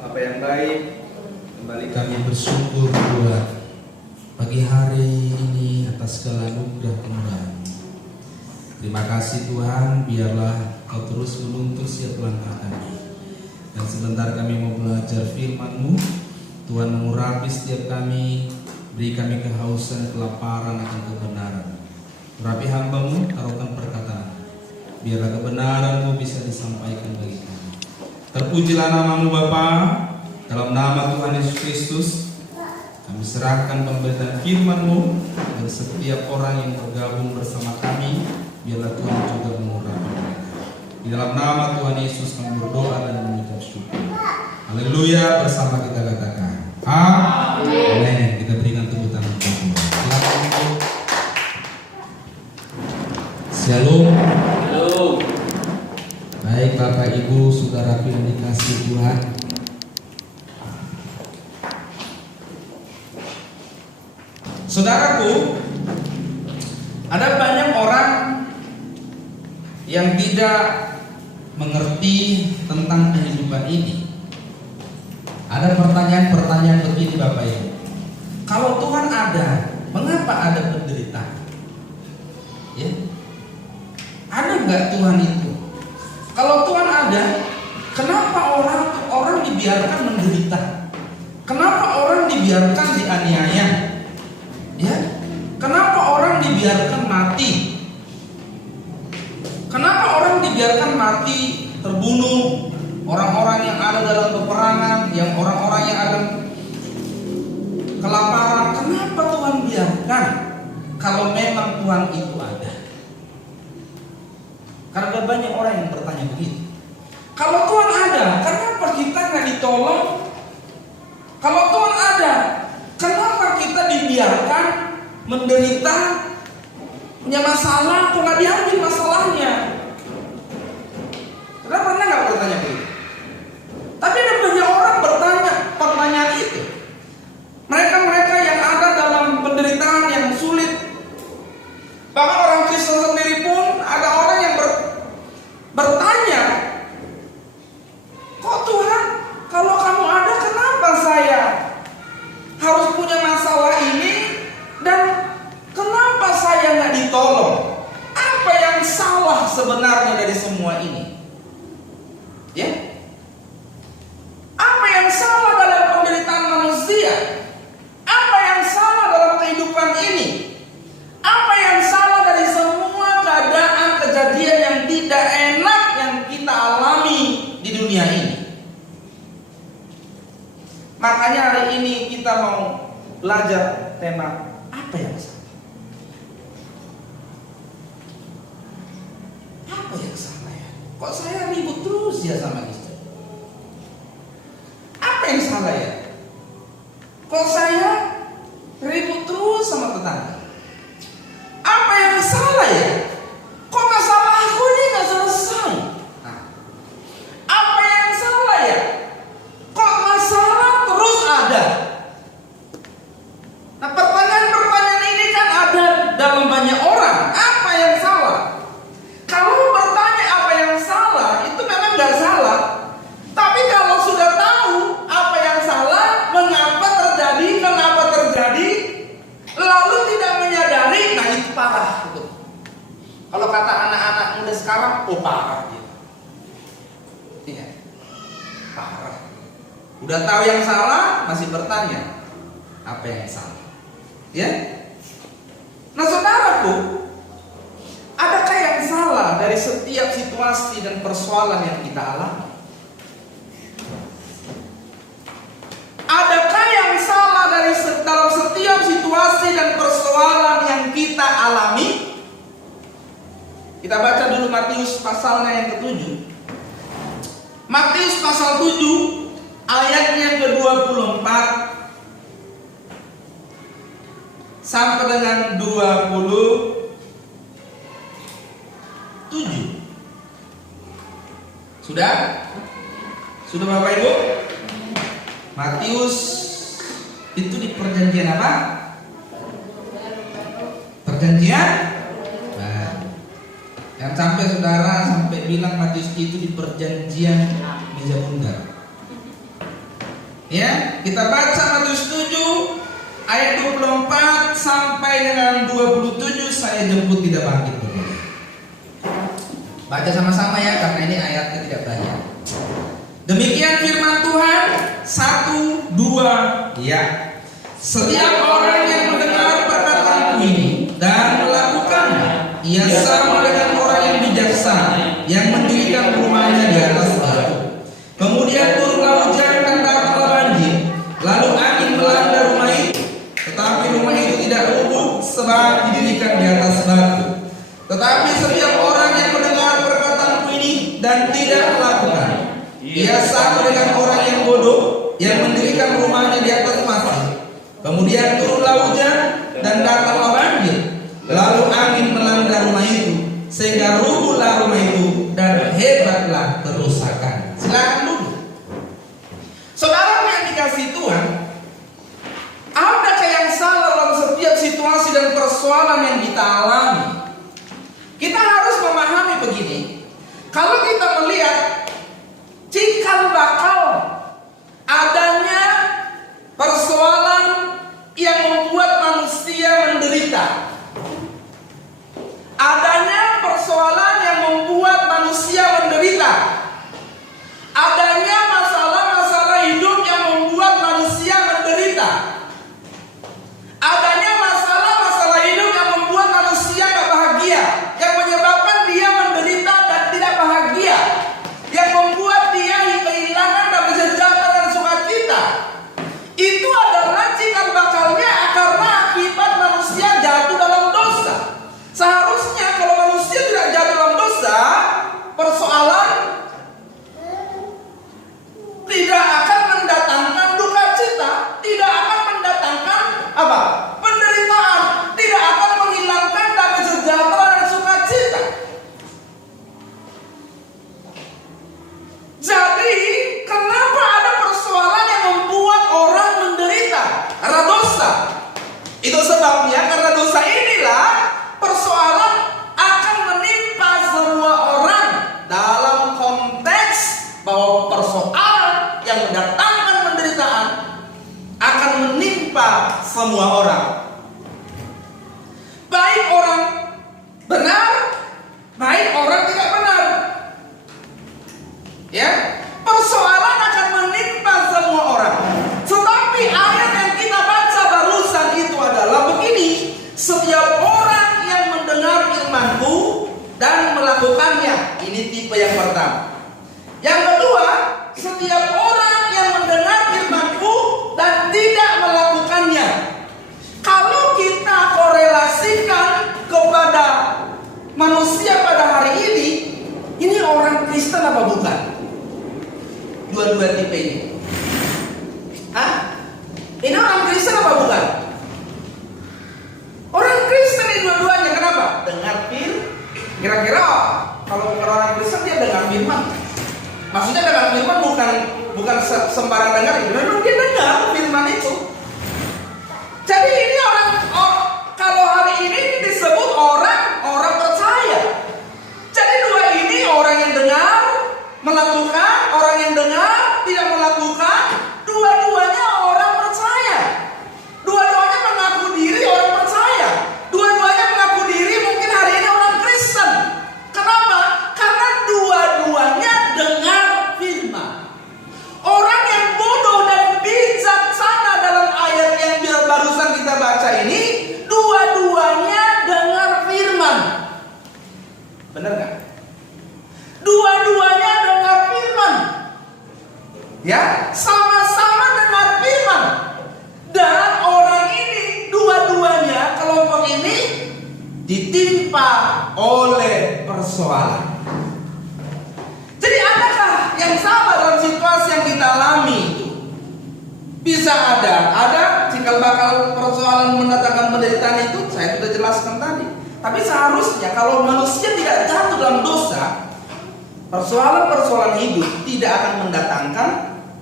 Bapa yang baik, kembali Kami bersyukur buat pagi hari ini atas segala anugerah kemurahan. Terima kasih Tuhan, biarlah Kau terus menuntun setiap langkah kami. Dan sebentar kami mau belajar firman-Mu, Tuhan mengurapi setiap kami, beri kami kehausan, kelaparan akan kebenaran. Urapi hamba-Mu, taruhkan perkataan, biarlah kebenaran-Mu bisa disampaikan bagi kami. Terpujilah nama-Mu Bapa, dalam nama Tuhan Yesus Kristus. Kami serahkan pemberitaan firman-Mu dan setiap orang yang bergabung bersama kami, biarlah Tuhan juga mengurapi mereka. Di dalam nama Tuhan Yesus kami berdoa dan mengucap syukur. Haleluya, bersama kita katakan amin. Kita berikan tepuk tangan untuk Tuhan. Silakan untuk Shalom. Halo. Baik Bapak Ibu, Saudara yang dikasihi Tuhan. Saudaraku, ada banyak orang yang tidak mengerti tentang kehidupan ini. Ada pertanyaan-pertanyaan begini Bapak Ibu. Kalau Tuhan ada, mengapa ada penderitaan? Ya? Ada nggak Tuhan itu? Kalau Tuhan ada, kenapa orang dibiarkan menderita? Kenapa orang dibiarkan dianiaya? Ya? Kenapa orang dibiarkan mati? Kenapa orang dibiarkan mati, terbunuh? Orang-orang yang ada dalam peperangan, yang orang-orang yang ada kelaparan, kenapa Tuhan biarkan? Kalau memang Tuhan itu ada. Karena ada banyak orang yang bertanya begitu. Kalau Tuhan ada, kenapa kita nggak ditolong? Kalau Tuhan ada, kenapa kita dibiarkan menderita, punya masalah, kok nggak diambil masalahnya? Kenapa pernah nggak bertanya begitu? Tapi ada banyak orang bertanya pertanyaan itu. Mereka yang ada dalam penderitaan yang sulit. Bahkan orang Kristen sendiri pun ada orang yang bertanya, kok Tuhan, kalau kamu ada, kenapa saya harus punya masalah ini, dan kenapa saya nggak ditolong? Apa yang salah sebenarnya dari semua ini? Ya, apa yang salah dalam penderitaan manusia? Apa yang salah dalam kehidupan ini? Apa yang salah dari semua keadaan kejadian yang tidak enak yang kita alami di dunia ini? Makanya hari ini kita mau belajar tema apa yang salah. Apa yang salah ya? Kok saya ribut terus ya sama istri? Apa yang salah ya? Kok saya ribut terus sama tetangga? Apa yang salah ya? Kok masalah aku ini gak selesai? Nah, apa yang salah ya? Kok masalah terus ada? Nah, pertanyaan-pertanyaan ini kan ada dalam banyak orang. Apa yang salah? Kalau bertanya apa yang salah, itu memang gak salah. Tapi kalau sudah tahu apa yang salah, mengapa terjadi, kenapa terjadi, lalu tidak menyadari, nah itu parah gitu. Kalau kata anak-anak muda sekarang, oh parah gitu. Iya, parah. Udah tahu yang salah, masih bertanya apa yang salah. Ya. Nah saudaraku, adakah yang salah dari setiap situasi dan persoalan yang kita alami? Adakah yang salah dari dalam setiap situasi dan persoalan yang kita alami? Kita baca dulu Matius pasalnya yang ke-7. Matius pasal 7 ayatnya yang ke-24 sampai dengan 27. Sudah? Sudah Bapak Ibu? Matius itu di perjanjian apa? Perjanjian baru. Yang sampai saudara sampai bilang Matius itu di perjanjian meja bundar. Ya, kita baca Matius 7 ayat 24 sampai dengan 27. Saya jemput tidak bangkit dulu. Baca sama-sama ya, karena ini ayatnya tidak banyak. Demikian firman Tuhan. 1, 2, ya. Setiap orang yang mendengar perkataanku ini dan melakukannya, ia sama dengan orang yang bijaksana yang mendirikan rumahnya di atas batu. Kemudian turunlah hujan dan datanglah banjir, lalu angin melanda rumah itu, tetapi rumah itu tidak rubuh sebab didirikan di atas batu. Tetapi setiap orang yang mendengar perkataanku ini dan tidak melakukan, ia sama dengan orang yang bodoh yang mendirikan rumahnya di atas pasir. Kemudian turunlah hujan dan datanglah banjir, lalu angin melanda rumah itu, sehingga rubuhlah rumah itu dan hebatlah kerusakan. Silakan dulu. Saudara yang dikasih Tuhan, adakah yang salah dalam setiap situasi dan persoalan yang kita alami? Kita harus memahami begini. Kalau kita melihat cikal bakal adanya persoalan yang membuat manusia menderita, adanya persoalan yang membuat manusia menderita, adanya masalah-masalah hidup yang membuat manusia menderita, adanya masalah-masalah hidup yang membuat manusia tak bahagia, yang menyebabkan dia menderita dan tidak bahagia, yang membuat dia kehilangan damai sejahtera dan sukacita. Itu adalah cikal bakalnya karena akibat manusia jatuh dalam dosa. Seharusnya kalau manusia tidak jatuh dalam dosa, persoalan tidak akan mendatangkan duka cita, tidak akan mendatangkan apa? Penderitaan, tidak akan menghilangkan damai sejahtera dan sukacita. Jadi, kenapa ada persoalan yang membuat orang menderita? Karena dosa. Itu sebabnya karena dosa inilah persoalan akan menimpa semua orang dalam konteks bahwa persoalan yang mendatangkan penderitaan akan menimpa semua orang. Baik orang benar, baik orang tidak benar. Ya, persoalan akan menimpa semua orang. Tetapi ayat yang kita baca barusan itu adalah begini: setiap orang yang mendengar firman-Ku dan melakukannya. Ini tipe yang pertama. Yang kedua, setiap orang yang mendengar firman-Ku dan tidak melakukannya. Kalau kita korelasikan kepada manusia pada hari ini orang Kristen apa bukan? Dua-dua tipe ini. Hah? Ini orang Kristen apa bukan? Orang Kristen ini dua-duanya. Kenapa? Dengar firman. Kira-kira kalau orang Kristen dia dengar firman. Maksudnya dengar firman bukan sembarang dengar. Memang dia dengar firman itu. Jadi ini kalau hari ini disebut orang percaya. Jadi dua ini, orang yang dengar melakukan, orang yang dengar tidak melakukan, dua-duanya orang percaya. Dua-duanya mengaku diri orang percaya. Dua-duanya mengaku diri mungkin hari ini orang Kristen. Kenapa? Karena dua-duanya dengar firman. Orang yang bodoh dan bijaksana dalam ayat yang barusan kita baca ini, dua-duanya dengar firman. Benar gak? Dua-duanya dengar firman. Ya, sama-sama dengar firman. Dan orang ini, dua-duanya, kelompok ini ditimpa oleh persoalan. Jadi adakah yang sama dalam situasi yang kita alami itu? Bisa ada cikal bakal persoalan mendatangkan penderitaan itu saya sudah jelaskan tadi. Tapi seharusnya kalau manusia tidak jatuh dalam dosa, persoalan-persoalan hidup tidak akan mendatangkan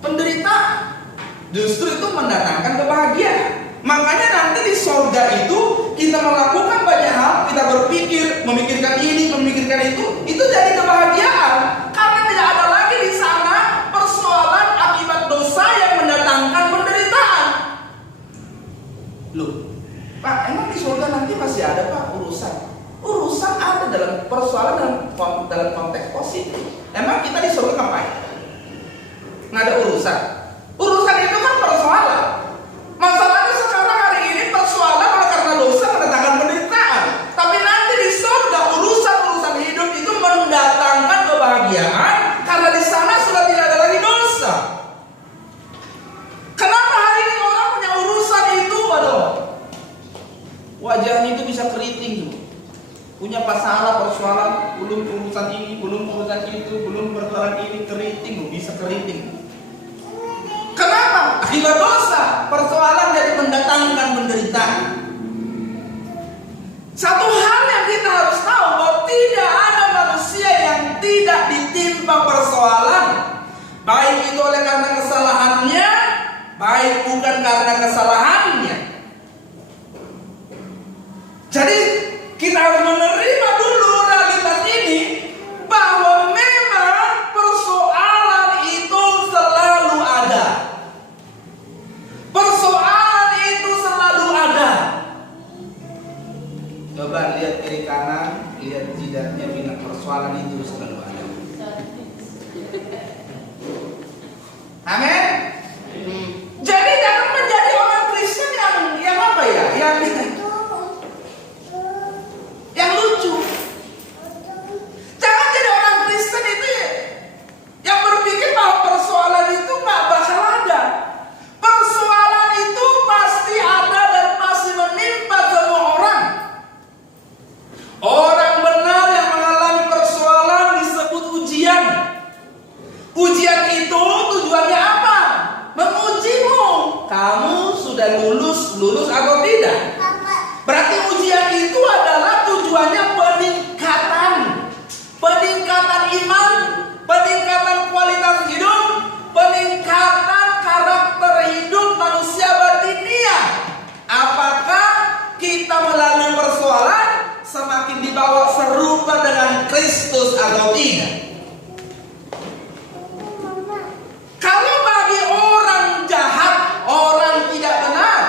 penderitaan. Justru itu mendatangkan kebahagiaan. Makanya nanti di surga itu kita melakukan banyak hal, kita berpikir, memikirkan ini, memikirkan itu jadi kebahagiaan. Karena tidak ada lagi di sana persoalan akibat dosa yang mendatangkan urusan ini, belum urusan itu, belum persoalan ini, keriting, bisa keriting. Kenapa? Akibat dosa. Persoalan jadi mendatangkan penderitaan. Satu hal yang kita harus tahu bahwa tidak ada manusia yang tidak ditimpa persoalan, baik itu oleh karena kesalahannya, baik bukan karena kesalahannya. Jadi kita harus menerima dulu realitas ini bahwa memang persoalan itu selalu ada. Persoalan itu selalu ada. Coba lihat kiri kanan, lihat jidatnya, bilang persoalan itu selalu ada. Amin. Jadi jangan menjadi orang Kristen yang apa ya? Yang lucu. Jangan jadi orang Kristen itu yang berpikir bahwa persoalan itu nggak bakal ada. Persoalan itu pasti ada dan pasti menimpa semua orang. Orang benar yang mengalami persoalan disebut ujian. Ujian itu tujuannya apa? Mengujimu. Kamu sudah lulus atau tidak? Berarti ujian itu adalah tujuannya peningkatan. Peningkatan iman, peningkatan kualitas hidup, peningkatan karakter hidup manusia batinia. Apakah kita melalui persoalan semakin dibawa serupa dengan Kristus atau tidak? Kalau bagi orang jahat, orang tidak benar,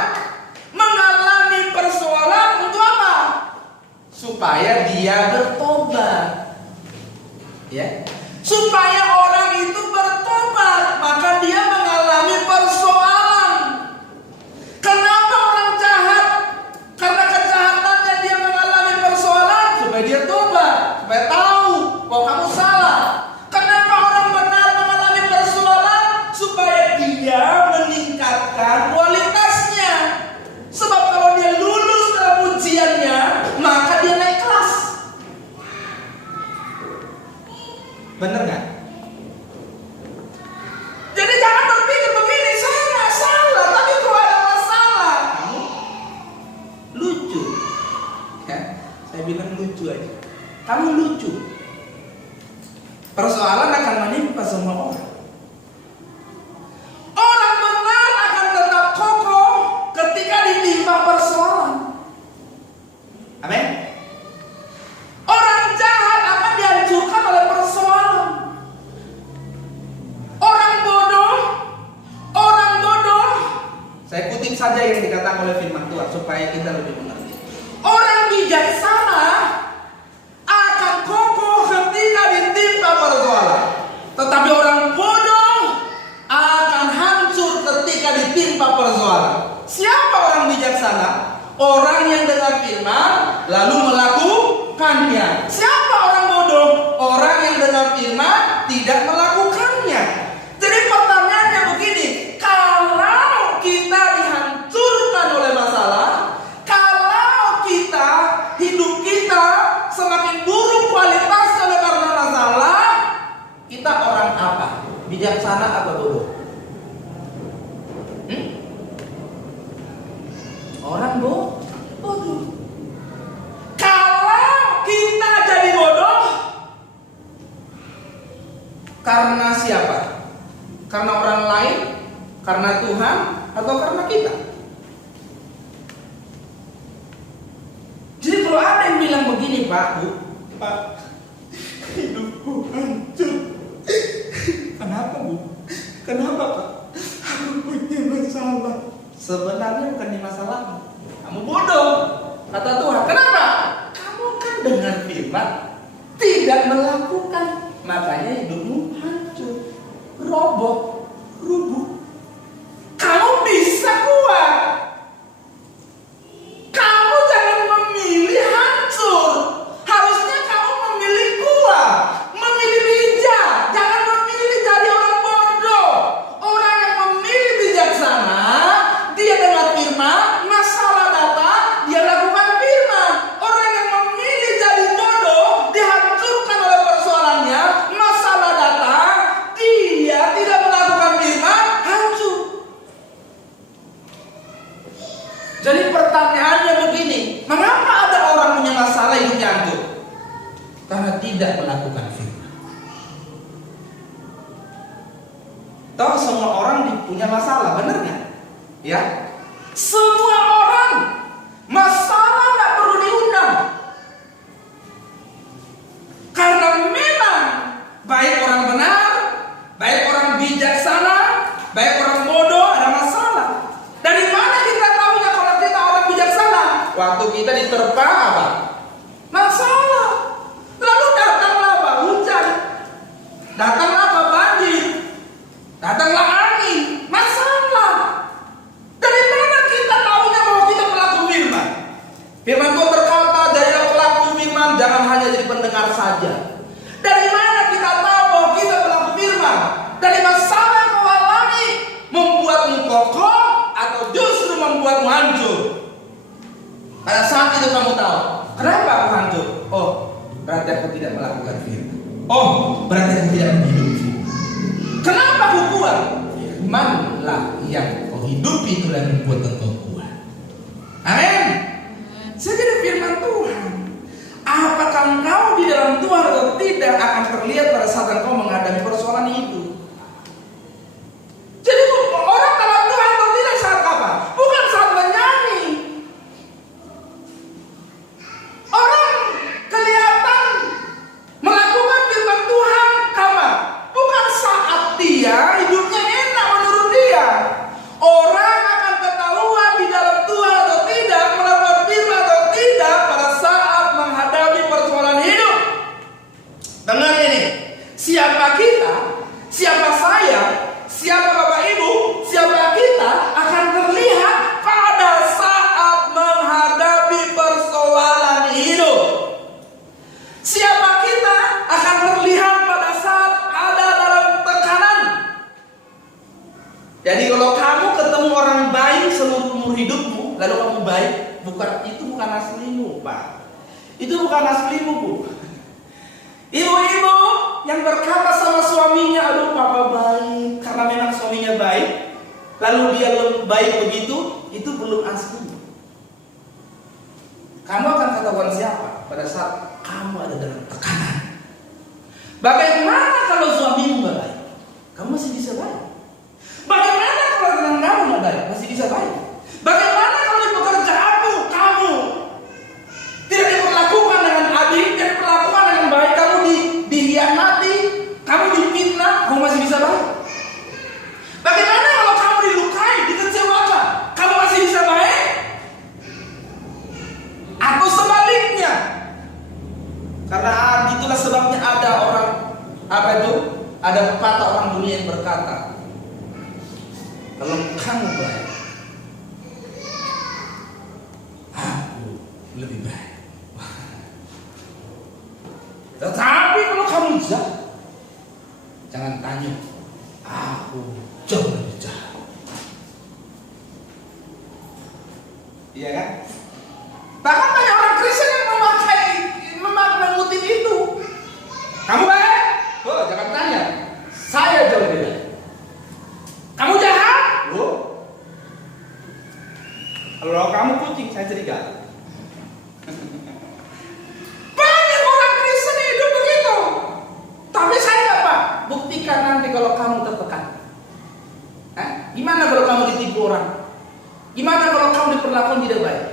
mengalami persoalan untuk apa? Supaya dia bertobat. Ya. Supaya orang itu bertobat, maka dia mengalami persoalan. Kenapa orang jahat? Karena kejahatannya dia mengalami persoalan supaya dia tobat, supaya tahu bahwa kamu salah. Kenapa orang benar mengalami persoalan? Supaya dia meningkatkan kualitasnya. Sebab kalau dia lulus dalam ujiannya, maka dia naik kelas. Bener nggak? Jadi jangan berpikir begini, saya nggak salah, tapi kalau ada masalah, kamu lucu. Ya, saya bilang lucu aja. Kamu lucu. Persoalan akan menimpa semua orang. Orang benar akan tetap kokoh ketika ditimpa persoalan. Amin. Orang jahat akan dihancurkan oleh persoalan. Orang bodoh. Saya kutip saja yang dikatakan oleh firman Tuhan supaya kita lebih mengerti. Orang bijaksana akan kokoh ketika ditimpa persoalan. Tetapi orang bodoh akan hancur ketika ditimpa persoalan. Siapa orang bijaksana? Orang yang dengar firman lalu melakukannya. Siapa orang bodoh? Orang yang dengar firman tidak melakukannya. Jadi pertanyaannya begini, kalau kita dihancurkan oleh masalah, kalau hidup kita semakin buruk kualitasnya oleh karena masalah, kita orang apa? Bijaksana atau bodoh? Orang bodoh. Kalau kita jadi bodoh, karena siapa? Karena orang lain? Karena Tuhan? Atau karena kita? Jadi kalau ada yang bilang begini, Pak, Bu, Pak, hidupku hancur. Kenapa, Bu? Kenapa, Pak? Aku punya masalah. Sebenarnya bukan di masalahmu. Kamu bodoh, kata Tuhan. Kenapa? Kamu kan dengar firman, tidak melakukan, makanya hidupmu hancur, roboh, rubuh. Kamu bisa kuat. Kamu jangan memilih hancur. Harusnya kamu memilih kuat, memilih bijak. Jangan memilih jadi orang bodoh. Orang yang memilih bijaksana, dia dengar firman, masalah datang, dia lakukan firman. Orang yang memilih jadi bodoh, dihancurkan oleh persoalan. tidak melakukan firman. Tahu semua orang punya masalah, benar nggak? Ya, semua orang masalah nggak perlu diundang, karena memang baik orang benar, baik orang bijaksana, baik orang bodoh ada masalah. Dari mana kita tahunya kalau kita orang bijaksana? Waktu kita diterpa apa? Masalah. Lalu datanglah apa? Hujan. Datanglah apa? Banjir. Datanglah angin. Masalah. Dari mana kita tahunya bahwa kita pelaku firman? Firman Tuhan berkata, jadilah pelaku firman, jangan hanya jadi pendengar saja. Dari mana kita tahu bahwa kita pelaku firman? Dari masalah yang kau alami membuatmu kokoh atau justru membuatmu hancur? Pada saat itu kamu tahu, kenapa aku hancur? Oh, berarti aku tidak melakukan firman. Oh, berarti aku tidak menghidupi firman. Kenapa aku kuat? Firmanlah yang kau hidupi, itulah yang membuat engkau kuat. Amin. Saya jadi firman Tuhan. Apakah engkau di dalam Tuhan atau tidak akan terlihat pada saat engkau menghadapi persoalan itu. Jadi orang dalam Tuhan atau tidak saat apa? Bukan saat menyanyi. Orang kelihatan melakukan firman Tuhan kapan? Bukan saat dia hidupnya enak menurut dia. Orang akan ketahuan di dalam Tuhan atau tidak, melakukan firman atau tidak pada saat menghadapi persoalan hidup. Dengar ini, siapa kita, siapa saya, siapa Bapak Ibu, siapa kita akan terlihat pada saat menghadapi persoalan hidup. Siapa kita akan terlihat pada saat ada dalam tekanan. Jadi kalau kamu ketemu orang baik seluruh umur hidupmu, lalu kamu baik, itu bukan aslimu, Pak. Itu bukan aslimu, Bu. Ibu-ibu yang berkata sama suaminya, aduh papa baik, karena memang suaminya baik, lalu dia baik begitu, itu belum asli. Kamu akan ketahuan siapa pada saat kamu ada dalam tekanan. Bagaimana kalau suamimu nggak baik? Kamu masih bisa baik. Bagaimana kalau dengan kamu nggak baik? Masih bisa baik. Bagaimana kalau di pekerjaanmu kamu tidak diperlakukan dengan adil, tidak diperlakukan dengan baik, kamu dihianati, kamu difitnah, kamu masih bisa baik. Bagaimana kalau kamu dilukai, dikecewakan, kamu masih bisa baik? Atau sebaliknya? Karena itulah sebabnya ada orang, ada pepatah orang dunia yang berkata, kalau kamu baik, aku lebih baik. Tetapi kalau kamu jahat, jangan tanya, aku jauh lebih jahat. Iya kan? Bahkan banyak orang Kristen yang mengutip itu. Kamu baik? Oh, jangan tanya. Saya jauh lebih baik. Kamu jahat? Oh. Kalau kamu kucing, saya serigala. Banyak orang Kristen hidup begitu. Tapi saya apa? Buktikan nanti kalau kamu tertekan. Gimana kalau kamu ditipu orang? Gimana kalau kamu diperlakukan tidak baik?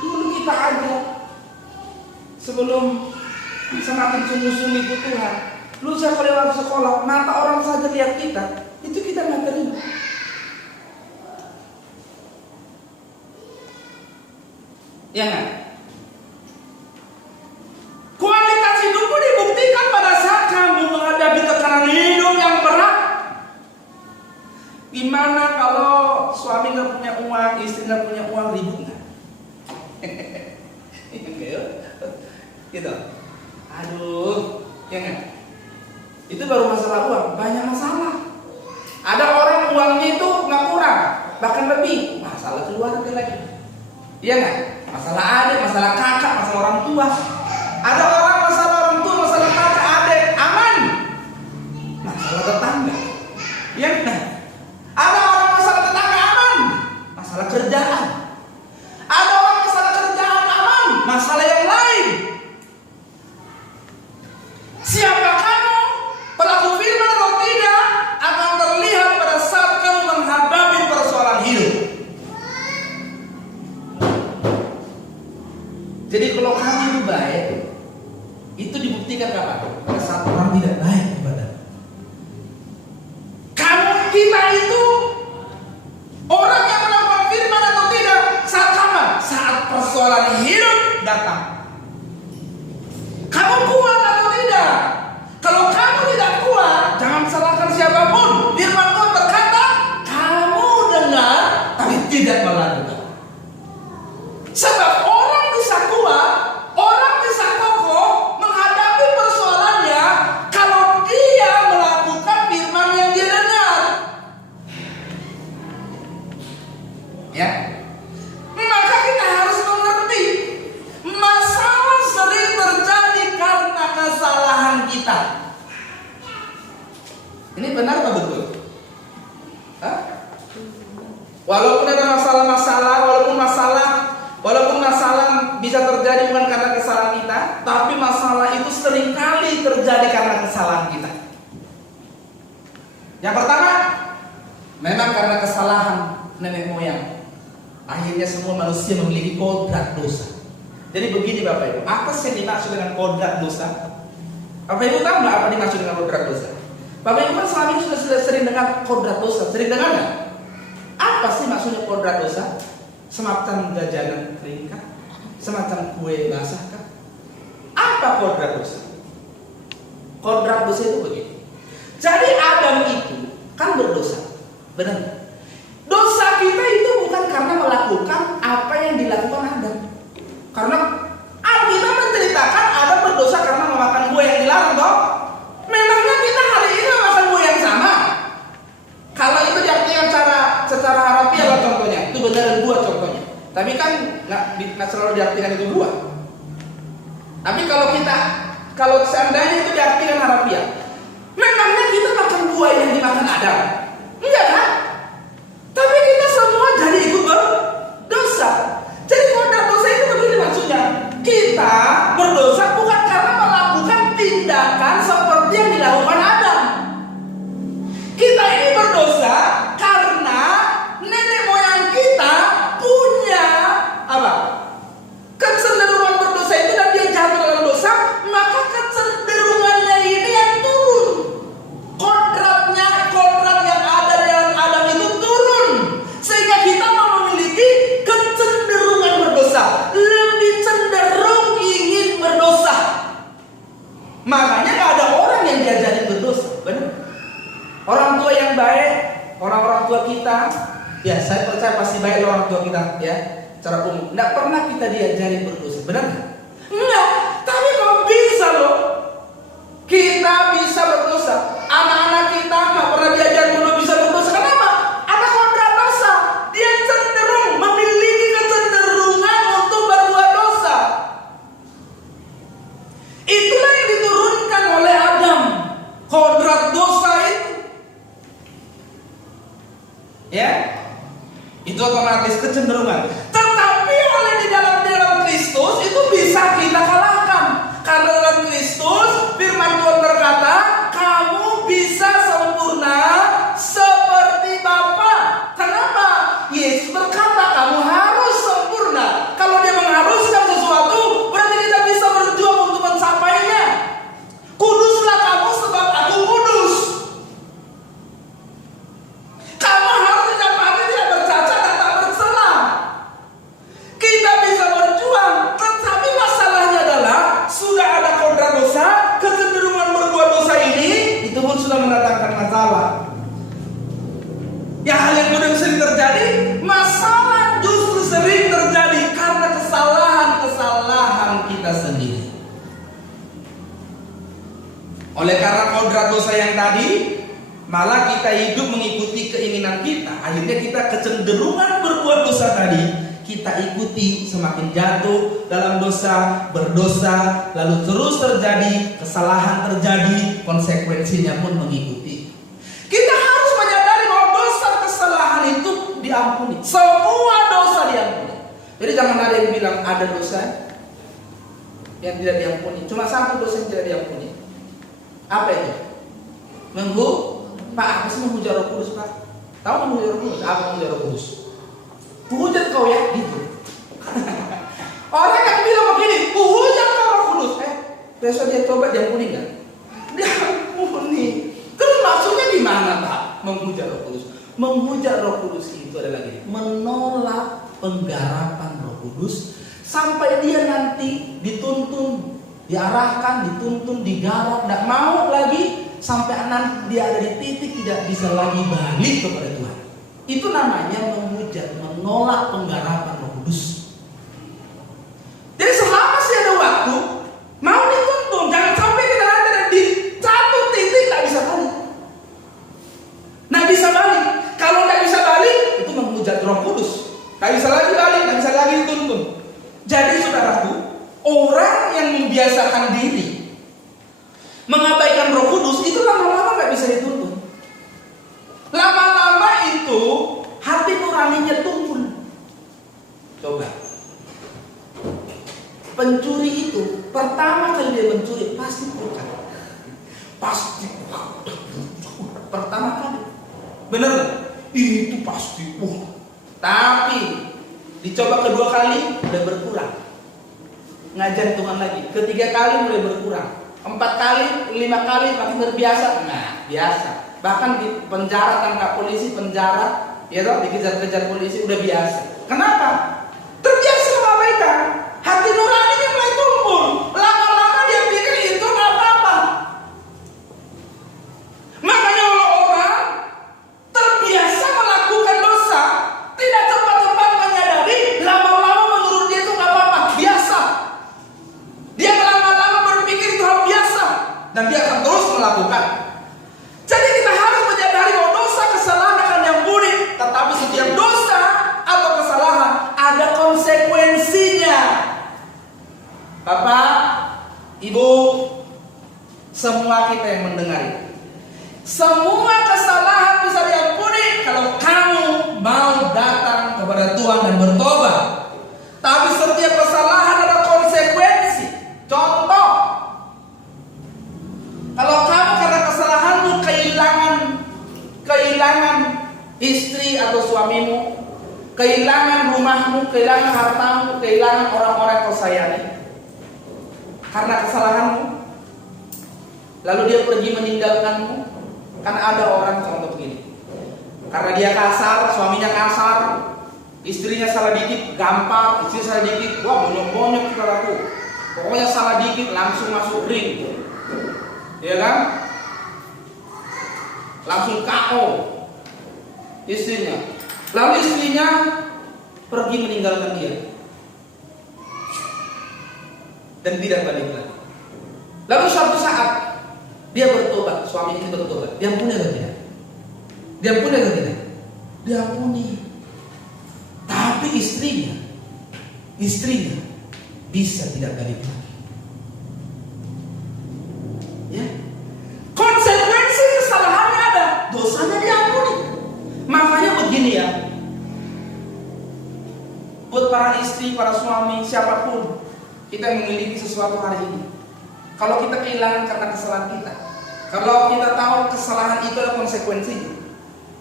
Dulu kita aja sebelum semakin sungguh-sungguh ikut Tuhan, lu siapa lewat sekolah, mata orang saja lihat kita, itu kita nggak terima. Ya nggak? Kualitas hidupmu dibuktikan pada saat kamu menghadapi tekanan hidup yang berat. Gimana kalau suami nggak punya uang, istri nggak punya uang, ribut nggak? Gitu. Aduh, ya nggak? Itu baru masalah uang, banyak masalah. Ada orang uangnya itu nggak kurang, bahkan lebih. Masalah keluarga lagi. Iya nggak? Masalah adik, masalah kakak, masalah orang tua. Ada orang masalah orang tua, masalah kakak, adik, aman. Masalah tetangga. Iya nggak? Ada orang masalah tetangga aman, masalah kerjaan. Ada orang masalah kerjaan Ini benar atau betul? Hah? Walaupun ada masalah-masalah, walaupun masalah bisa terjadi bukan karena kesalahan kita, tapi masalah itu seringkali terjadi karena kesalahan kita. Yang pertama, memang karena kesalahan nenek moyang. Akhirnya semua manusia memiliki kodrat dosa. Jadi begini Bapak Ibu, apa sih yang dimaksud dengan kodrat dosa? Bapak Ibu tahu nggak apa dimaksud dengan kodrat dosa? Bapak Ibu kan selama ini sudah sering dengar kodrat dosa, sering dengar nggak? Apa sih maksudnya kodrat dosa? Semacam jajanan kering kah? Semacam kue basah kah? Apa kodrat dosa? Kodrat dosa itu begini. Jadi Adam itu kan berdosa, benar? Dosa kita itu bukan karena melakukan apa yang dilakukan Adam. Karena Alkitab menceritakan Adam berdosa karena memakan buah yang dilarang, toh? Memangnya kita hari ini memakan buah yang sama? Kalau itu diartikan secara harafiah lah contohnya, itu benar dan buah contohnya. Tapi kan nggak selalu diartikan itu buah. Tapi kalau seandainya itu diartikan harafiah, memangnya kita makan buah yang dimakan Adam? Enggak kan? Tapi kita semua jadi ikut berdosa. Jadi kodrat dosa itu begini maksudnya. Kita berdosa bukan karena melakukan tindakan seperti yang dilakukan Adam. Kita ini berdosa karena nenek moyang kita punya apa? Kecenderungan berdosa itu, dan dia jatuh dalam dosa, maka kecenderungannya ini yang turun. Kodrat yang ada dalam Adam itu turun, sehingga kita memiliki kecenderungan berdosa, lebih cenderung ingin berdosa. Makanya gak ada orang yang diajarin berdosa, benar? Orang tua yang baik, orang-orang tua kita, ya saya percaya pasti baik orang tua kita, ya, secara umum. Nggak pernah kita diajarin berdosa, benar? Enggak, tapi kok bisa loh kita bisa berdosa. Anak-anak kita nggak pernah diajarin untuk bisa berdosa. Kenapa? Ada kodrat dosa. Dia cenderung memiliki kecenderungan untuk berbuat dosa. Itulah yang diturunkan oleh Adam, kodrat dosa itu. Ya, itu otomatis kecenderungan. Tetapi oleh di dalam Kristus itu bisa kita kalahkan. Karena dalam Kristus firman Tuhan berkata, kamu bisa sempurna seperti Bapa. Kenapa? Yesus berkata kamu harus sempurna. Kalau dia mengharuskan sesuatu, berarti kita bisa berjuang untuk mencapainya. Kuduslah kamu sebab aku kudus. Kamu harus didapati tidak bercacat dan tak bercela. Kita bisa berjuang, tetapi masalahnya adalah sudah ada kodrat dosa, kecenderungan berbuat dosa ini, itu pun sudah mendatangkan masalah. Yang hal yang kedua sering terjadi, masalah justru sering terjadi karena kesalahan kita sendiri. Oleh karena kodrat dosa yang tadi, malah kita hidup mengikuti keinginan kita. Akhirnya kita kecenderungan berbuat dosa tadi, kita ikuti, semakin jatuh dalam dosa, berdosa, lalu terus terjadi, kesalahan terjadi, konsekuensinya pun mengikuti. Kita harus menyadari bahwa dosa kesalahan itu diampuni. Semua dosa diampuni. Jadi jangan ada yang bilang ada dosa yang tidak diampuni. Cuma satu dosa yang tidak diampuni. Apa itu? Pak, apa sih menghujat Roh Kudus, Pak? Tahu menghujat Roh Kudus? Apa menghujat Roh Kudus? Hujat kau ya, gitu. Orang yang bilang begini, hujat kau Roh Kudus. Besok dia tobat, diampuni nggak? Diampuni. Terus maksudnya gimana, Pak? Menghujat Roh Kudus. Menghujat Roh Kudus itu adalah gini, menolak penggarapan Roh Kudus sampai dia nanti dituntun, diarahkan, dituntun, digarap, tidak mau lagi, sampai nanti dia ada di titik tidak bisa lagi balik kepada Tuhan. Itu namanya menghujat, menolak penggarapan Roh Kudus. Jadi selama masih ada waktu, mau dituntun, jangan sampai kita nanti ada di satu titik tidak bisa balik. Nggak bisa balik. Kalau nggak bisa balik, itu menghujat Roh Kudus. Nggak bisa lagi balik, nggak bisa lagi dituntun. Jadi saudaraku, orang yang membiasakan diri mengabaikan Roh Kudus itu lama-lama nggak bisa dituntun. Lama-lama itu hati nuraninya tumbuh. Coba. Pencuri itu pertama kali dia mencuri pasti bukan. Pasti pertama kali. Benar gak? Itu pasti. Tapi dicoba kedua kali udah berkurang. Ngajar Tuhan lagi. Ketiga kali mulai berkurang. 4 kali, 5 kali makin terbiasa. Nah, biasa. Bahkan di penjara tangkap polisi, penjara, ya toh, dikejar-kejar polisi udah biasa. Kenapa? Terbiasa mengabaikan. Hati nuraninya mulai tumbuh. Lama-lama dia pikir itu nggak apa-apa. Makanya orang terbiasa melakukan dosa, tidak cepat-cepat menyadari, lama-lama menurut dia itu nggak apa-apa, biasa. Dia lama-lama berpikir itu hal biasa, dan dia akan terus melakukan. Jadi kita harus menyadari bahwa dosa, kesalahan akan diampuni, tetapi setiap dosa atau kesalahan ada konsekuensinya. Bapak, Ibu, semua kita yang mendengar, semua kesalahan bisa diampuni kalau kamu mau datang kepada Tuhan dan bertobat. Tapi setiap kesalahan ada konsekuensi. Contoh, kalau kamu karena kesalahanmu kehilangan istri atau suamimu, kehilangan rumahmu, kehilangan hartamu, kehilangan orang-orang yang kau sayangi karena kesalahanmu, lalu dia pergi meninggalkanmu. Kan ada orang contoh begini, karena dia kasar, suaminya kasar, istrinya salah dikit gampar, istri salah dikit, wah bonyok-bonyok saudaraku, pokoknya salah dikit langsung masuk ring, ya kan, langsung KO istrinya. Lalu istrinya pergi meninggalkan dia dan tidak balik lagi. Lalu suatu saat dia bertobat, suami ini bertobat. Diampuni atau tidak? Diampuni atau tidak? Diampuni. Tapi istrinya bisa tidak balik lagi. Ya. Konsekuensi kesalahannya ada, dosanya diampuni. Makanya begini ya, buat para istri, para suami, siapapun kita yang memiliki sesuatu hari ini. Kalau kita kehilangan karena kesalahan kita, kalau kita tahu kesalahan itu ada konsekuensinya,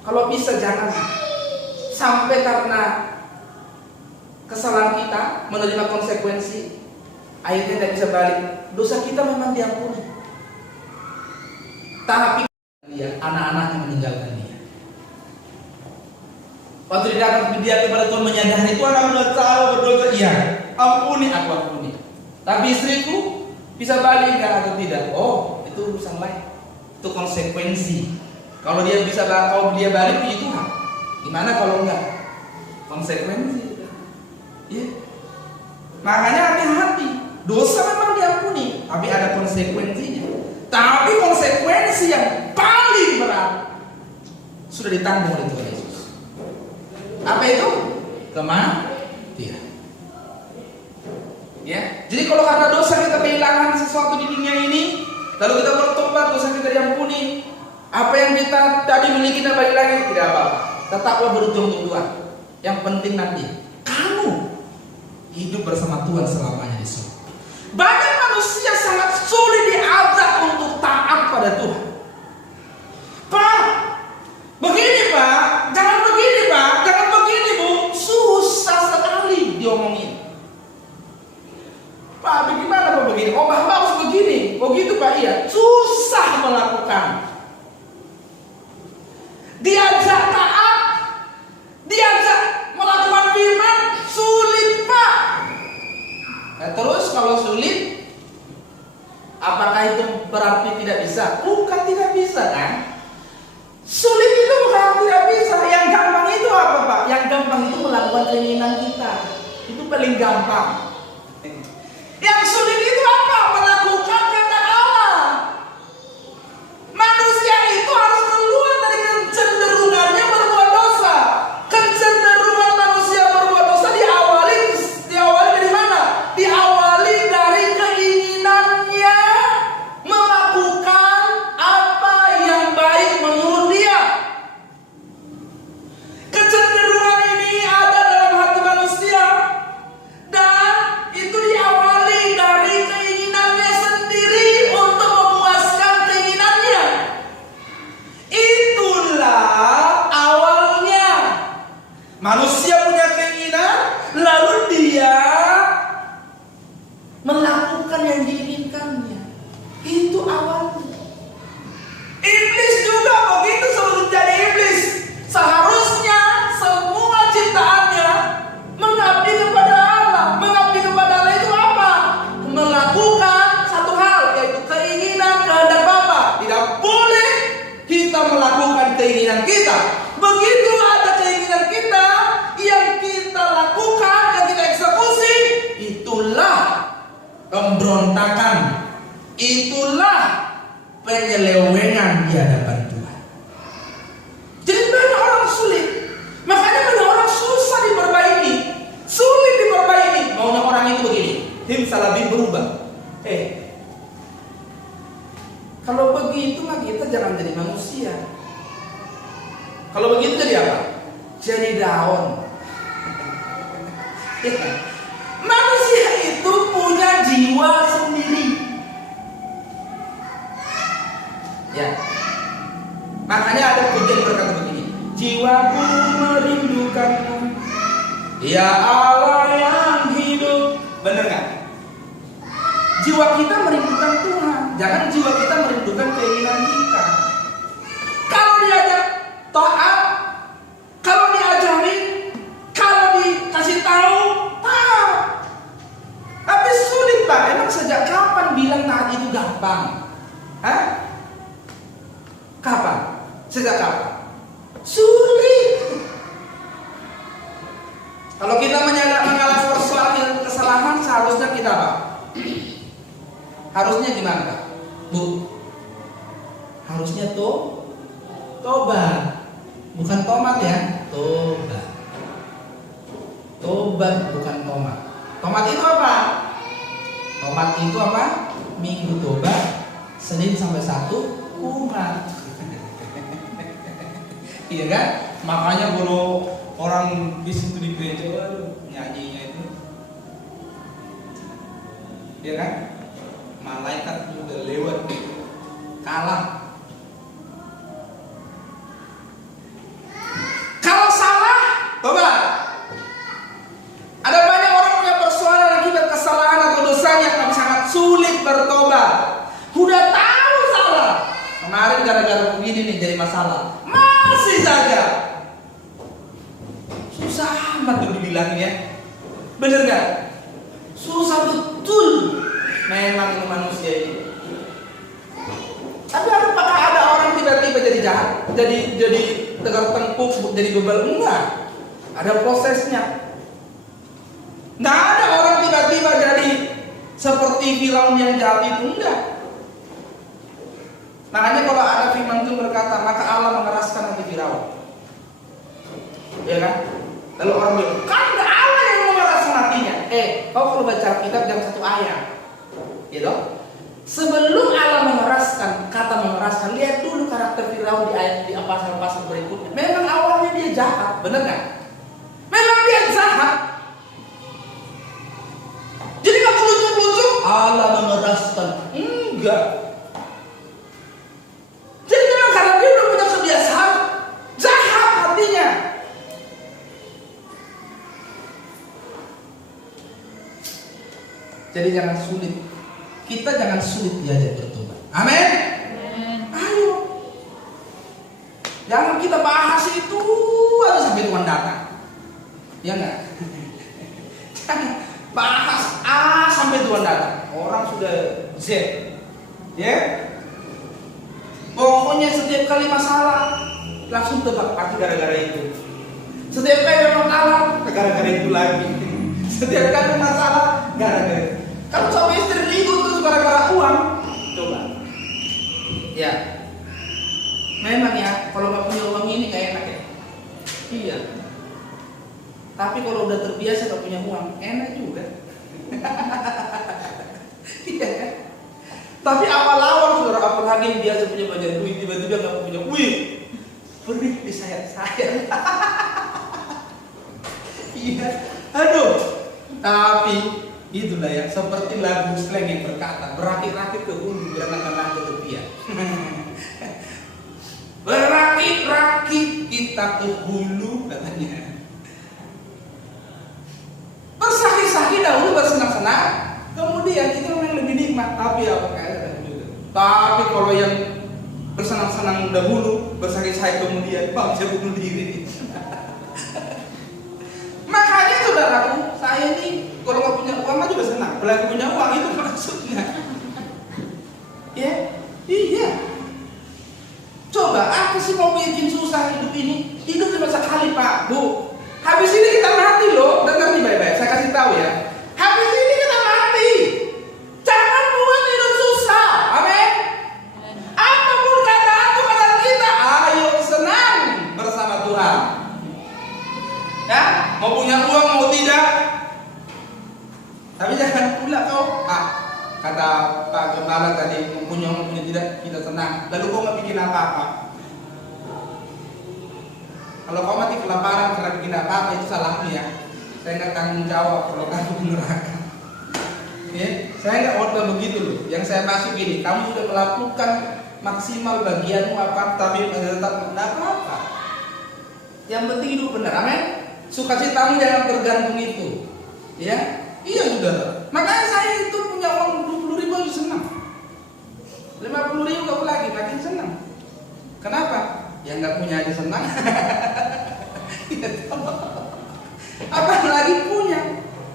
kalau bisa jangan sampai karena kesalahan kita menerima konsekuensi, akhirnya tidak bisa balik. Dosa kita memang diampuni, tapi dia anak-anaknya meninggalkan dia. Waktu dia datang dia kepada Tuhan menyadari, Tuhan aku sudah tahu berdosa, iya, ampuni aku, ampuni. Tapi istriku bisa balik nggak atau tidak? Oh, itu urusan lain. Itu konsekuensi. Kalau dia bisa, kalau dia balik puji Tuhan. Gimana kalau enggak? Konsekuensi. Ya. Makanya hati-hati. Dosa memang diampuni, tapi ada konsekuensinya. Tapi konsekuensi yang paling berat sudah ditanggung oleh Tuhan Yesus. Apa itu? Kematian. Ya, jadi kalau karena dosa kita kehilangan sesuatu di dunia ini, lalu kita bertobat, dosa kita diampuni, apa yang kita tadi miliki kita balik lagi, tidak apa-apa. Tetaplah berjuang untuk Tuhan. Yang penting nanti kamu hidup bersama Tuhan selamanya di surga. Banyak manusia sangat sulit diajak untuk taat pada Tuhan. Pak, begini Pak, jangan begini Pak, jangan begini Bu, susah sekali diomongin. Pak, bagaimana Pak begini? Oh, Bapak harus begini. Oh gitu Pak, iya. Susah melakukan. Diajak taat, diajak melakukan firman, sulit Pak. Nah, terus kalau sulit, apakah itu berarti tidak bisa? Bukan tidak bisa kan? Sulit itu bukan tidak bisa. Yang gampang itu apa Pak? Yang gampang itu melakukan keinginan kita. Itu paling gampang. Yang sulit itu apa? Melakukan kehendak Allah. Manusia itu harus keluar dari kecenderungannya berbuat dosa. Kecenderungan manusia berbuat dosa diawali dari mana? Diawali dari keinginannya melakukan apa yang baik menurut dia. pemberontakan, itulah penyelewengan di hadapan Tuhan. Jadi banyak orang sulit, makanya banyak orang susah diperbaiki, sulit diperbaiki. Maunya orang itu begini, him salabim berubah. Kalau begitu mah kita jangan jadi manusia. Kalau begitu jadi apa? Jadi daun. Manusia itu punya jiwa sendiri. Ya. Makanya ada pujian berkata begini, jiwaku merindukanmu, ya Allah yang hidup. Bener nggak? Jiwa kita merindukan Tuhan, jangan jiwa kita merindukan keinginan kita. Kalau diajak taat, kalau diajarin, kalau dikasih tahu, taat. Tapi sulit Pak, emang sejak kapan bilang taat itu gampang? Hah? Kapan? Sejak kapan? Sulit. Kalau kita mengalami persoalan kesalahan, seharusnya kita apa? Harusnya gimana Kak? Bu? Harusnya tobat. Bukan tomat ya, tobat. Tobat bukan tomat. Tomat itu apa? Tomat itu apa? Minggu tobat, Senin sampai Sabtu umat. Iya kan? Makanya kalau orang di situ di gereja nyanyinya itu, iya kan? Malaikat udah lewat, kalah. Kalau salah, tobat. Ada banyak orang punya persoalan akibat kesalahan atau dosanya, tapi sangat sulit bertobat. Udah tahu salah. Kemarin gara-gara begini nih jadi masalah, masih saja. Susah amat tuh dibilangin ya. Bener gak? Susah betul. Memang ini manusia ini. Tapi apakah ada orang tiba-tiba jadi jahat, jadi tegar tengkuk, jadi bebal? Enggak. Ada prosesnya. Nggak ada orang tiba-tiba jadi seperti Firaun yang jahat itu, enggak. Makanya kalau ada firman Tuhan berkata, maka Allah mengeraskan hati Firaun. Ya kan? Lalu orang bilang, kan enggak Allah yang mengeraskan hatinya. Kau kalau baca kitab jangan satu ayat. Gitu? Sebelum Allah mengeraskan, kata mengeraskan, lihat dulu karakter Firaun di pasal-pasal berikutnya. Memang awalnya dia jahat, benar nggak? Memang dia jahat. Jadi nggak lucu-lucu Allah mengeraskan, enggak. Jadi memang karena dia udah punya kebiasaan jahat hatinya. Jadi jangan sulit. Kita jangan sulit diajak bertobat. Amin. Ayo. Jangan kita bahas itu aja sampai Tuhan datang. Ya enggak? Jangan bahas A sampai Tuhan datang. Orang sudah Z. Ya. Pokoknya setiap kali masalah langsung tebak pasti gara-gara itu. Setiap kali memang kalah gara-gara itu lagi. Setiap kali masalah gara-gara itu. Kalau sama istri ribut terus gara-gara uang, coba. Ya, memang ya, kalau nggak punya uang ini nggak enak ya. Iya. Tapi kalau udah terbiasa nggak punya uang, enak juga. Iya kan? Tapi apa lawan saudara, apalagi yang biasa punya banyak duit, tiba-tiba nggak punya duit, perih disayat-sayat. Iya. Aduh. Tapi itulah ya, seperti lagu slang yang berkata, berakit-rakit ke hulu, berenang-renang ke tepian. Berakit-rakit kita ke hulu, katanya. Bersakit-sakit dahulu, bersenang-senang, kemudian itu memang lebih nikmat. Tapi apa kayak juga. Tapi kalau yang bersenang-senang dahulu, bersakit-sakit kemudian, Pak bisa bunuh diri. Makanya saudaraku, saya ini kalau nggak punya uang juga senang. Apalagi punya uang itu maksudnya. Ya, iya. Coba apa sih mau bikin susah hidup ini? Hidup cuma sekali Pak, Bu. Habis ini kita mati loh. Dengar nih baik-baik. Saya kasih tahu ya. Habis ini kita mati. Jangan kata Pak Gembala tadi, mempunyai tidak tenang. Lalu kau mau bikin apa-apa? Kalau kau mati kelaparan karena bikin apa-apa, itu salahmu ya. Saya nggak tanggung jawab kalau kamu di neraka. Ya, saya nggak order begitu loh. Yang saya masuk gini, kamu sudah melakukan maksimal bagianmu apa, tapi tetap tidak apa-apa. Yang penting hidup benar, amin. Sukacitamu jangan tergantung itu, ya. Iya sudah. Makanya saya itu punya uang 20.000 aja senang. 50.000 kau lagi makin senang. Kenapa? Yang nggak punya aja senang. Apalagi punya.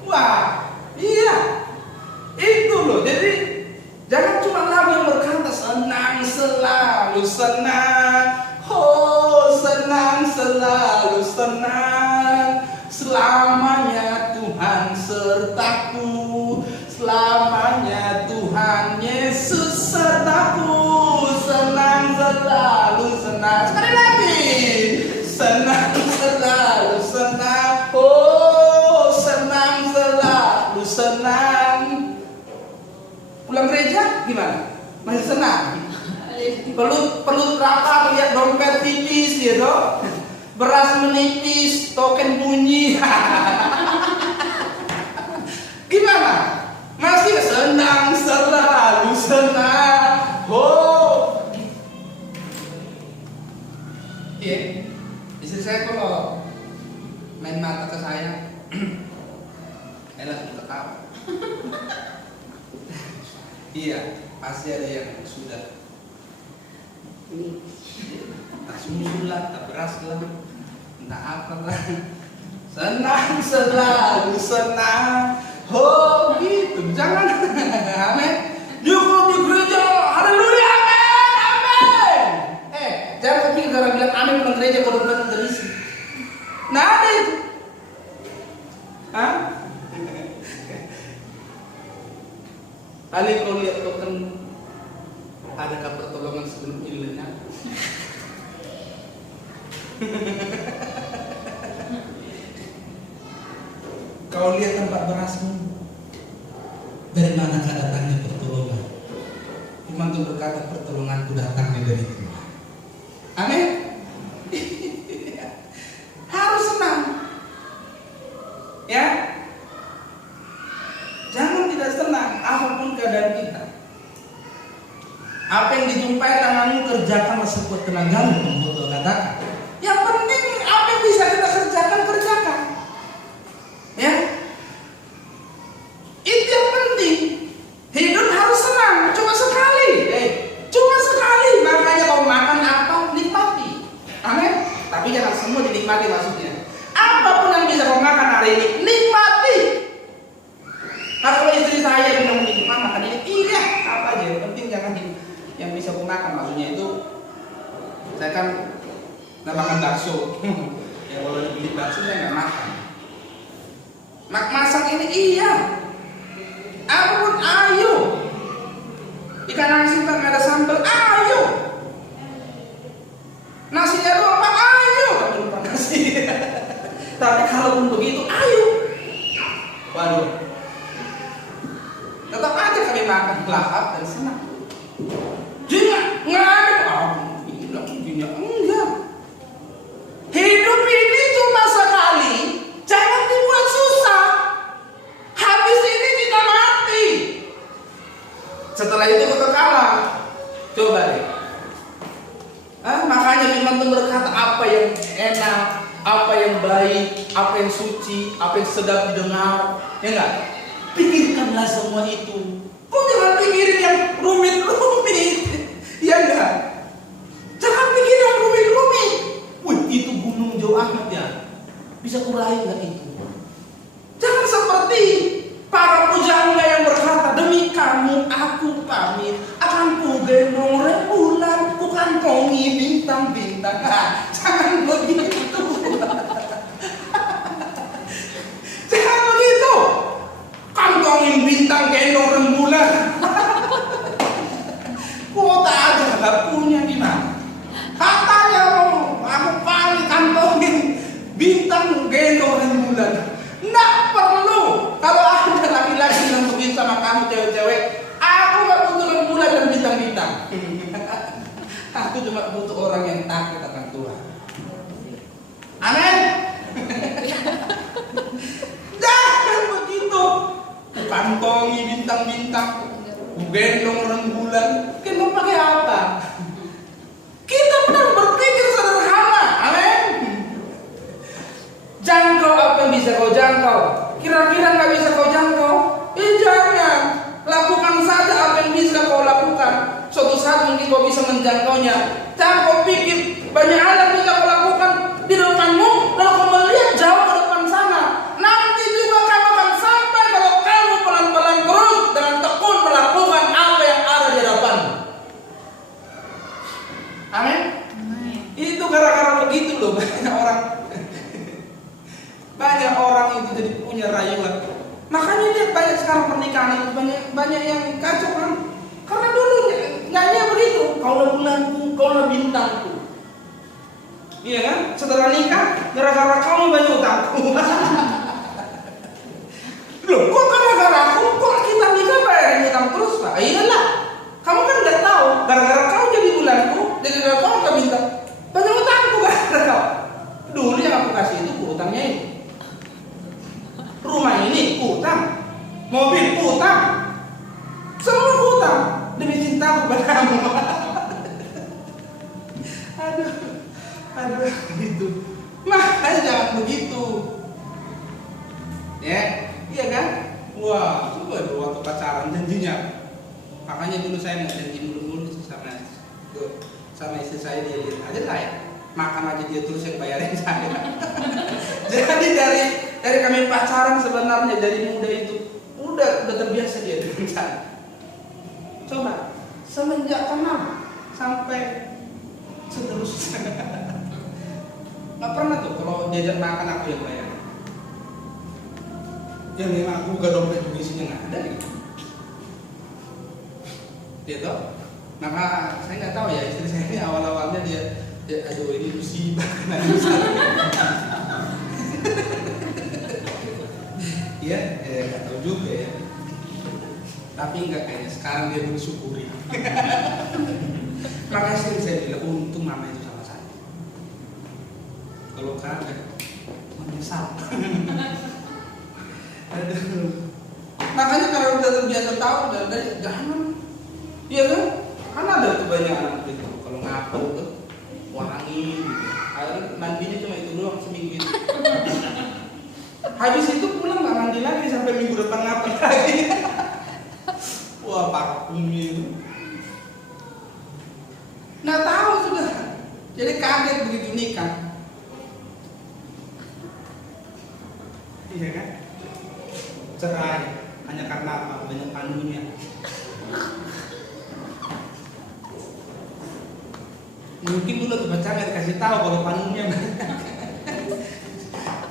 Wah, iya. Itu loh. Jadi jangan cuma lagu yang berkata senang selalu senang. Oh, senang selalu senang. Selamanya Tuhan sertaku, selamanya Tuhan Yesus sertaku. Senang selalu senang. Sekali lagi, senang selalu senang. Oh, senang selalu senang. Pulang gereja gimana? Masih senang? Perlu berapa lihat dompet tipis gitu? Beras menipis, token bunyi. Gimana? Masih senang selalu senang. Oh, iya. Istri saya kalau main mata ke saya, saya langsung ketawa. Iya, pasti ada yang sudah. Tak susul lah, tak beras lah, entah apa lah. Senang selalu senang. Oh gitu, jangan. Amin. Cukup di gereja, haleluya, amin, amin. Jangan kepikir gara bilang amin pulang gereja kalau belum terisi. Nah ada itu. Hah? Kali kau lihat token, adakah pertolongan sebelum ini lenyap? Kau lihat tempat berasmu, dari manakah datangnya pertolongan? Firman Tuhan berkata, pertolonganku datangnya dari Tuhan. Amin. Harus senang, ya. Jangan tidak senang apapun keadaan kita. Apa yang dijumpai tanganmu, kerjakanlah sekuat tenagamu, pembuat katakan. Yang penting apa yang bisa kita kerjakan, kerjakan. Ya, itu yang penting. Hidup harus senang, cuma sekali. Cuma sekali. Makanya kau makan apa, nikmati. Amin. Tapi jangan semua dinikmati maksudnya. Apapun yang bisa kau makan hari ini, nikmati. Kalau istri saya bilang gimana makan ini, iya apa aja. Yang penting jangan yang bisa kau makan. Maksudnya itu, saya kan nggak makan bakso. Ya kalau dibeli bakso saya nggak makan. Masak ini iya. Apapun ayo. Ikan asin tak ada sambal, ayo. Nasinya doang apa? Ayo. Tapi lupa nasi. Tapi kalau begitu, ayo. Waduh. Tetap aja kami makan lahap dan senang. Jangan ngadep. Bilang dunia enggak. Hidup ini cuma sekali. Jangan dibuat susah. Habis ini kita mati. Setelah itu kekekalan. Coba deh. Makanya firman Tuhan berkata, apa yang enak, apa yang baik, apa yang suci, apa yang sedap didengar, ya enggak? Pikirkanlah semua itu. Kok jangan pikirin yang rumit-rumit, ya enggak? Jangan pikir yang rumit-rumit. Wih, itu gunung jauh amat ya. Bisa kuraih nggak itu? Jangan seperti para pujangga yang berkata, demi kamu aku pamit, akan ku gendong rembulan, ku kantongi bintang-bintang. Jangan begitu. Jangan begitu. Kantongin bintang, gendong rembulan. Kuota aja nggak punya gimana? Katanya aku paling kantongin bintang, gendong rembulan. Nggak perlu. Kalau ada laki-laki yang begitu sama kamu cewek-cewek, cuma butuh orang yang takut akan Tuhan. Amin. Jangan begitu. Kantongi bintang-bintang, gendong rembulan. Kita pakai apa? Kita benar berpikir sederhana. Amin. Jangkau apa yang bisa kau jangkau. Kira-kira nggak bisa kau jangkau? Jangan. Lakukan saja apa yang bisa kau lakukan. Suatu saat mungkin kau bisa menjangkaunya. Jangan kau pikir banyak hal yang bisa kau lakukan di depanmu, lalu kau melihat jauh ke depan sana. Nanti juga kamu akan sampai kalau kamu pelan-pelan terus dengan tekun melakukan apa yang ada di hadapanmu. Amin. Itu gara-gara begitu loh banyak orang itu jadi punya rayuan. Makanya lihat banyak sekarang pernikahan itu banyak yang kacau kan. Karena dulu nyanyi begitu, kaulah bulanku, kaulah bintangku. Iya kan? Setelah nikah, gara-gara kamu banyak utangku. Loh, kok gara-gara aku, kok kita nikah bayarin utang terus Pak? Iyalah, kamu kan udah tahu, gara-gara kau jadi bulanku, jadi gara-gara kau gak bintang, banyak utangku gara-gara kau. Dulu yang aku kasih itu utangnya ini. Rumah ini utang, mobil utang, semua utang demi cintaku padamu. Aduh, gitu. Makanya jangan begitu. Ya, iya kan? Wah, coba dulu waktu pacaran janjinya. Makanya dulu saya mau janji mulu-mulu sama istri saya, dia lihat aja lah ya. Makan aja dia terus yang bayarin saya. Jadi dari kami pacaran sebenarnya dari muda itu udah terbiasa dia dengan saya. Coba semenjak kenal sampai seterusnya. Nggak pernah tuh kalau diajak makan aku yang bayar. Yang memang aku buka dompet juga isinya nggak ada gitu. Dia tahu. Maka saya nggak tahu ya istri saya ini awal-awalnya dia aduh ini musibah kena misalnya. Iya, nggak tahu juga ya. Tapi nggak kayaknya sekarang dia bersyukuri. Maka sering saya bilang untung mama itu sama saya. Kalau kagak menyesal. Aduh. Makanya kalau udah terbiasa tahu dari jangan. Iya kan? Kan ada tuh banyak anak itu kalau ngapa tuh wangi gitu. Akhirnya mandinya cuma itu doang seminggu itu. Habis itu pulang nggak mandi lagi sampai minggu depan ngapa lagi. Wah parfumnya itu. Nggak tahu sudah. Jadi kaget begitu nikah. Iya kan? Cerai hanya karena apa? Banyak panunya. Mungkin dulu tuh pacarnya dikasih tahu kalau panunya banyak.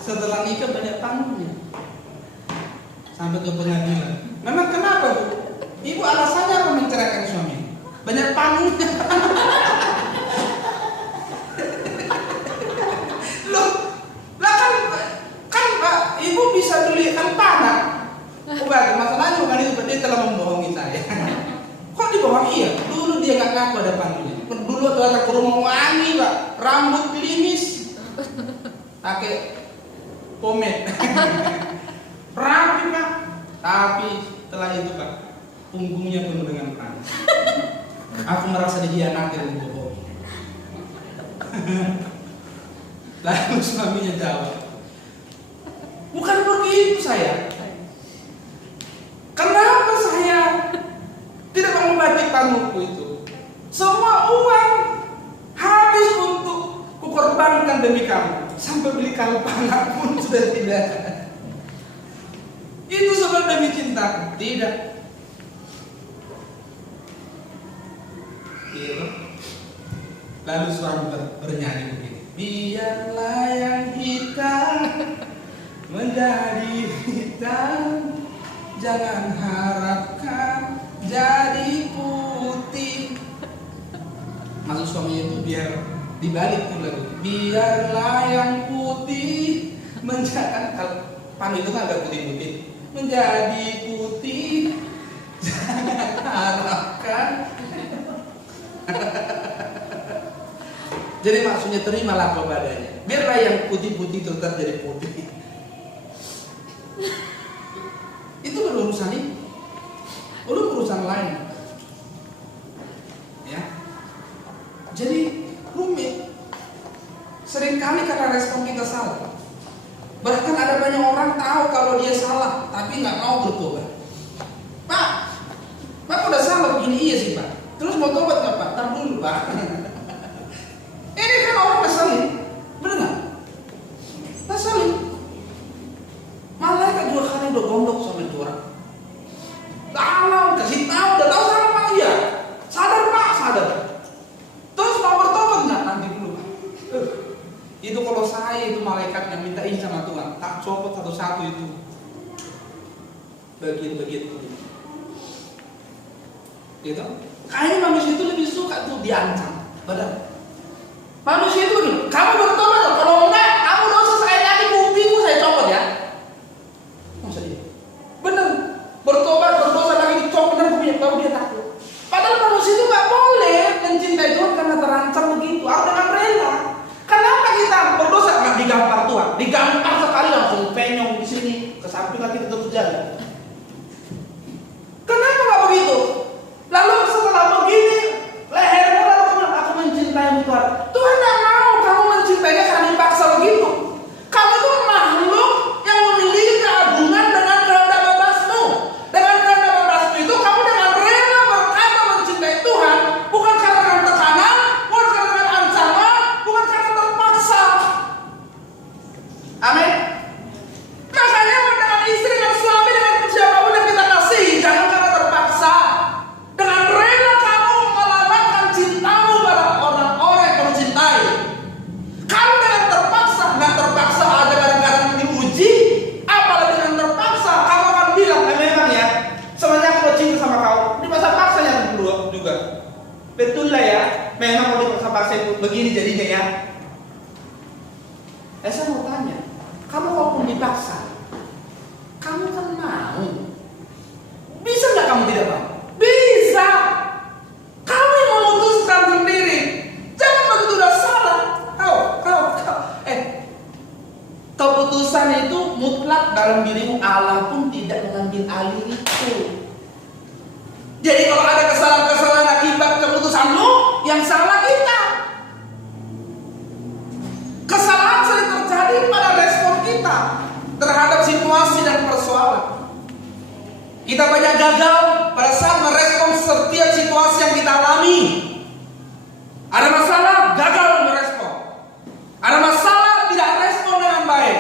Setelah nikah banyak panunya. Sampai ke pengadilan. Memang kenapa Bu? Ibu alasannya apa menceraikan suami? Banyak panunya. Loh, lah kan Pak, Ibu bisa belikan panah. Bukan, masalahnya bukan itu, dia telah membohongi saya. Kok dibohongi ya? Dulu dia nggak ngaku ada panunya. Dulu ternyata ke rumah wangi Pak, rambut klimis, pakai pomade, rapi Pak. Tapi setelah itu Pak, punggungnya penuh dengan panas. Aku merasa dihianati dan dibohongi. Lalu suaminya jawab, bukan begitu saya. Kenapa saya tidak mengobati panuku itu? Semua uang habis untuk kukorbankan demi kamu. Sampai beli kalpana pun sudah tidak. Itu semua demi cinta. Tidak. Iya. Lalu suami bernyanyi begini. Biarlah yang hitam menjadi hitam, jangan harapkan jadi putih. Maksud suaminya itu biar dibalik tuh lagu. Biarlah yang putih menjadi, kalau panu itu kan agak putih-putih, menjadi putih, jangan harapkan. Jadi maksudnya terimalah kepadanya. Biarlah yang putih-putih itu tetap jadi putih. Itu berurusan ini. Belum urusan lain. Ya. Jadi rumit. Seringkali karena respon kita salah. Bahkan ada banyak orang tahu kalau dia salah, tapi nggak mau bertobat. Pak udah salah begini, iya sih Pak. Terus mau tobat nggak Pak? Ntar dulu Pak. Ini kan orang ngeselin, bener nggak? Ngeselin. Malaikat dua kali udah gondok sama itu orang. Tahu, kasih tahu, udah tahu salah Pak, iya. Sadar Pak, sadar. Terus mau bertobat nggak? Nanti dulu Pak. Itu kalau saya itu malaikat yang minta izin sama Tuhan, tak copot satu-satu itu. Begitu. Gitu. Kayaknya manusia itu lebih suka tuh diancam. Benar. Manusia itu begini, kamu bertobat, kalau enggak, kamu dosa saya lagi kupingmu saya copot ya. Masa dia? Benar. Bertobat, berdosa lagi dicopot dan kupingnya, baru dia takut. Padahal manusia itu nggak boleh mencintai Tuhan karena terancam begitu. Harus dengan rela. Kenapa kita berdosa? Nggak digampar Tuhan, digampar sekali langsung penyong di sini, ke samping lagi tetap jalan. Kenapa nggak begitu? Lalu setelah begini, lehermu lalu kemudian aku mencintai Tuhan. Tuhan nggak mau kamu mencintainya karena dipaksa begitu. Kamu itu makhluk yang memiliki keagungan dengan kehendak bebasmu. Dengan kehendak bebasmu itu kamu dengan rela berkata mencintai Tuhan, bukan karena dengan tekanan, bukan karena dengan ancaman, bukan karena terpaksa. Amin. Makanya dengan istri, dengan suami, dengan siapapun yang kita kasih, jangan karena terpaksa. Dengan rela kamu melamatkan cintamu pada orang-orang yang kamu cintai. Kalau dengan terpaksa, nggak terpaksa ada kadang-kadang diuji, apalagi dengan terpaksa, kamu akan bilang, memang ya, sebenarnya aku cinta sama kau. Ini masa paksanya juga. Betul lah ya, memang kalau dipaksa-paksa itu begini jadinya ya. Saya mau tanya, kamu walaupun dipaksa, kamu kan mau? Bisa nggak kamu tidak mau? Bisa. Kamu yang memutuskan sendiri. Jangan begitu udah salah. Kau. Keputusan itu mutlak dalam dirimu. Allah pun tidak mengambil alih itu. Jadi kalau ada kesalahan-kesalahan akibat keputusanmu, yang salah kita. Kesalahan sering terjadi pada respon kita terhadap situasi dan persoalan. Kita banyak gagal pada saat merespon setiap situasi yang kita alami. Ada masalah, gagal merespon. Ada masalah, tidak respon dengan baik.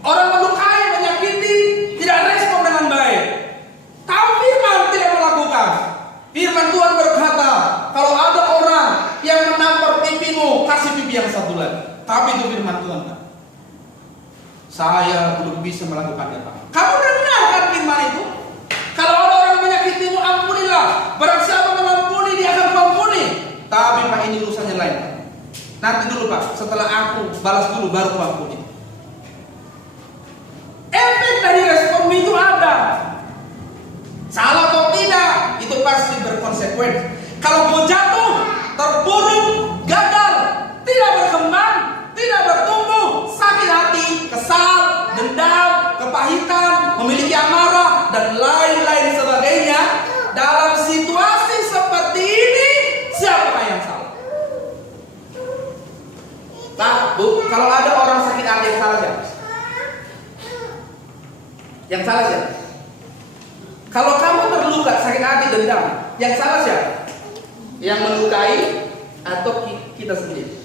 Orang melukai, menyakiti, tidak respon dengan baik. Tahu firman tidak melakukan. Firman Tuhan berkata, kalau ada orang yang menampar pipimu, kasih pipi yang satu lagi. Tapi itu firman Tuhan kan? Saya belum bisa melakukannya Pak. Kamu dengarkan firman itu? Kalau ada orang menyakitimu, ampunilah. Barang siapa mengampuni, dia akan mengampuni. Tapi Pak, ini urusannya lain Pak. Nanti dulu Pak, setelah aku balas dulu baru aku ampuni. Efek dari respon itu ada. Salah atau tidak, itu pasti berkonsekuensi. Kalau mau jatuh, terpuruk, gagal, tidak berkembang, tidak bertumbuh, sakit hati, kesal, dendam, kepahitan, memiliki amarah, dan lain-lain sebagainya. Dalam situasi seperti ini, siapa yang salah? Pak, Bu, kalau ada orang sakit hati, yang salah siapa? Yang salah siapa? Kalau kamu terluka, sakit hati, dendam, yang salah siapa? Yang melukai atau kita sendiri?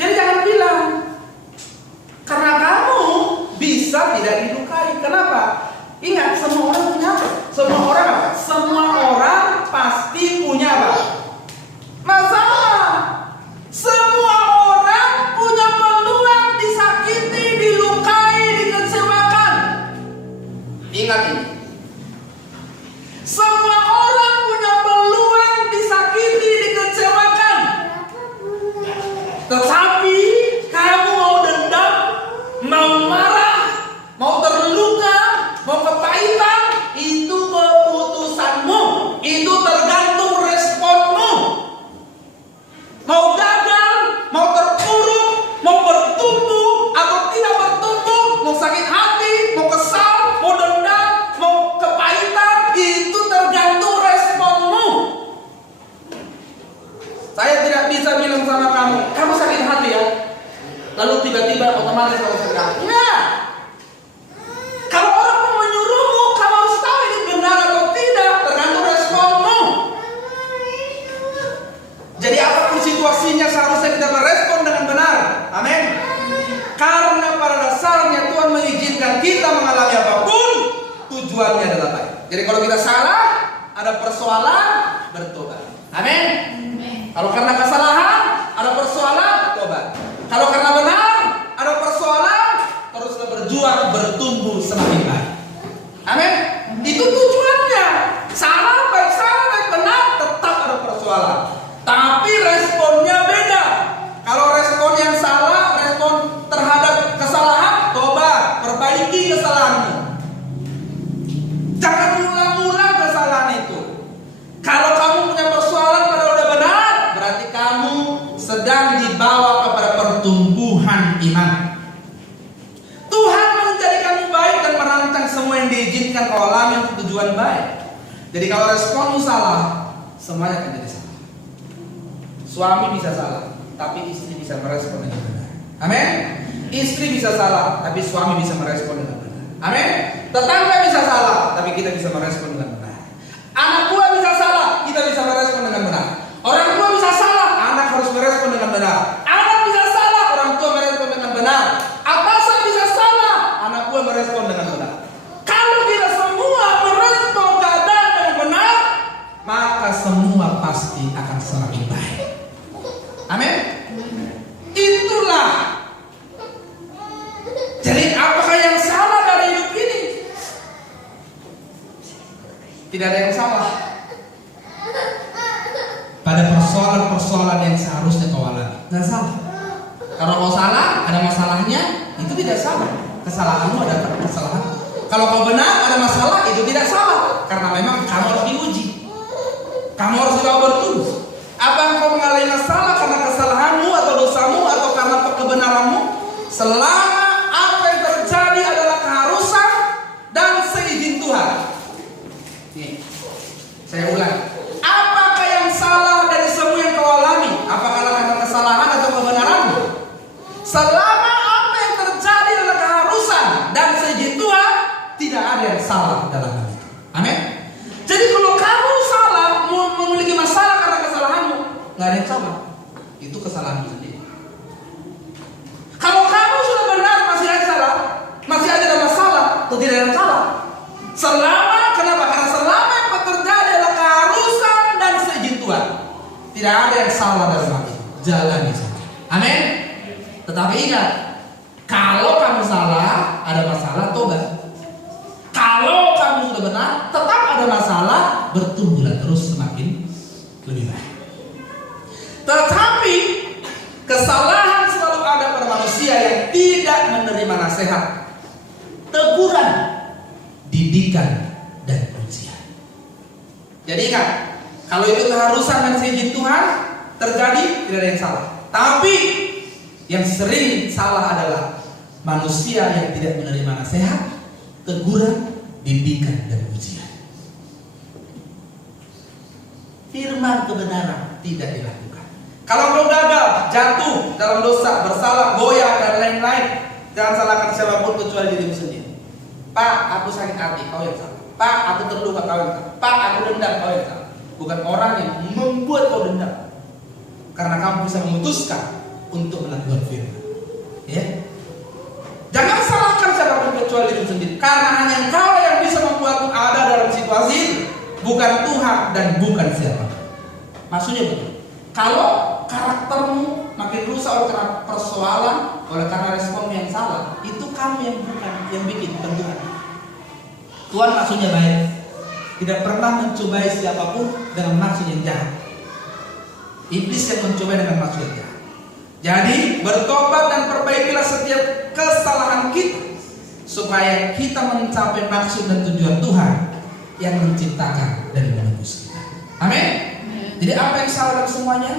Jadi jangan bilang karena kamu bisa tidak dilukai. Kenapa? Ingat, semua orang punya apa? Semua orang apa? Semua orang pasti punya apa? Masalah. Semua orang punya peluang disakiti, dilukai, dikecewakan. Ingat ini. Semua orang punya peluang disakiti, dikecewakan. Tetapi kamu mau dendam, mau marah, mau terluka, mau kepahitan, itu keputusanmu. Itu tergantung responmu. Mau gagal, bilang sama kamu sakit hati ya, lalu tiba-tiba otomatis kamu sakit hati. Ya, kalau orang mau menyuruhmu, kamu harus tahu ini benar atau tidak, tergantung responmu. Jadi apapun situasinya seharusnya kita merespon dengan benar. Amin. Karena pada dasarnya Tuhan mengizinkan kita mengalami apapun, tujuannya adalah baik. Jadi kalau kita salah, ada persoalan, bertobat. Amin. Kalau karena kesalahan, ada persoalan, bertobat. Kalau karena benar, ada persoalan, teruslah berjuang, bertumbuh semakin baik. Amin. Itu tujuannya. Salah baik benar, tetap ada persoalan. Tapi responnya beda. Kalau respon yang salah, respon terhadap kesalahan, tobat, perbaiki kesalahanmu. Jangan ulang-ulang kesalahan itu. Kalau kamu punya persoalan pada udah benar, berarti kamu sedang dibawa kepada pertumbuhan iman. Tuhan menjadikanmu baik dan merancang semua yang diizinkan kau alami untuk tujuan baik. Jadi kalau responmu salah, semuanya akan jadi salah. Suami bisa salah, tapi istri bisa merespon dengan benar. Amin. Istri bisa salah, tapi suami bisa merespon dengan benar. Amin. Tetangga bisa salah, tapi kita bisa merespon dengan benar. Anak buah bisa salah, kita bisa merespon dengan benar. Orang tua bisa salah, anak harus merespon dengan benar. Anak bisa salah, orang tua merespon dengan benar. Atasan bisa salah, anak buah merespon dengan benar. Kalau kita semua merespon keadaan dengan benar, maka semua pasti akan semakin baik. Amin. Itulah. Jadi apakah yang salah dari hidup ini? Tidak ada yang salah. Pada persoalan-persoalan yang seharusnya kau alami, tidak salah. Kalau kau salah, ada masalahnya, itu tidak salah. Kesalahanmu ada kesalahan. Kalau kau benar, ada masalah, itu tidak salah. Karena memang kamu harus diuji. Kamu harus dibawa bertumbuh. Apa yang kau mengalami masalah karena kesalahanmu atau dosamu atau karena kebenaranmu, selama apa yang terjadi adalah keharusan dan seizin Tuhan. Nih, saya ulang. Apakah yang salah dari semua yang kau alami? Apakah karena kesalahan atau kebenaranmu? Selama apa yang terjadi adalah keharusan dan seizin Tuhan, tidak ada yang salah dalam hal itu. Amin. Jadi kalau kamu salah, memiliki masalah karena kesalahanmu, nggak ada yang salah. Itu kesalahanmu sendiri. Kalau kamu sudah benar masih ada salah, masih ada masalah, itu tidak ada yang salah. Kenapa? Karena selama yang terjadi adalah keharusan dan seizin Tuhan, tidak ada yang salah dalam hal itu. Jalani saja. Amin. Tetapi ingat, kalau kamu salah, ada masalah, tobat. Kalau kamu sudah benar, tetap ada masalah, bertumbuhlah terus semakin lebih baik. Tetapi kesalahan selalu ada pada manusia yang tidak menerima nasihat, teguran, didikan, dan ujian. Jadi ingat, kalau itu keharusan dan seizin Tuhan terjadi, tidak ada yang salah. Tapi yang sering salah adalah manusia yang tidak menerima nasihat, teguran, didikan, dan ujian. Firman kebenaran tidak dilakukan. Kalau kau gagal, jatuh dalam dosa, bersalah, goyah, dan lain-lain, jangan salahkan siapapun kecuali dirimu sendiri. Pak, aku sakit hati, kau yang salah. Pak, aku terluka, kau yang salah. Pak, aku dendam, kau yang salah. Bukan orang yang membuat kau dendam, karena kamu bisa memutuskan untuk melakukan firman. Ya. Jangan salahkan siapapun kecuali dirimu sendiri, karena hanya Engkau yang bisa membuatmu ada dalam situasi itu, bukan Tuhan dan bukan siapa. Maksudnya begitu. Kalau karaktermu makin rusak oleh karena persoalan, oleh karena respon yang salah, itu kamu yang bukan yang bikin, bukan Tuhan. Tuhan maksudnya baik, tidak pernah mencobai siapapun dengan maksud yang jahat. Iblis yang mencobai dengan maksud yang jahat. Jadi bertobat dan perbaikilah setiap kesalahan kita, supaya kita mencapai maksud dan tujuan Tuhan yang menciptakan dan menebus kita. Amin. Jadi apa yang salah dari semuanya?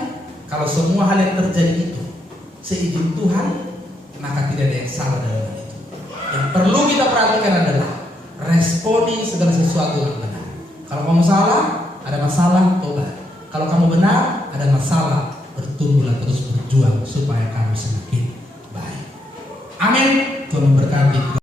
Kalau semua hal yang terjadi itu seizin Tuhan, maka tidak ada yang salah dalam hal itu. Yang perlu kita perhatikan adalah responi segala sesuatu yang benar. Kalau kamu salah, ada masalah, tobat. Kalau kamu benar, ada masalah, bertumbuhlah terus berjuang supaya kami semakin baik. Amin. Tuhan memberkati.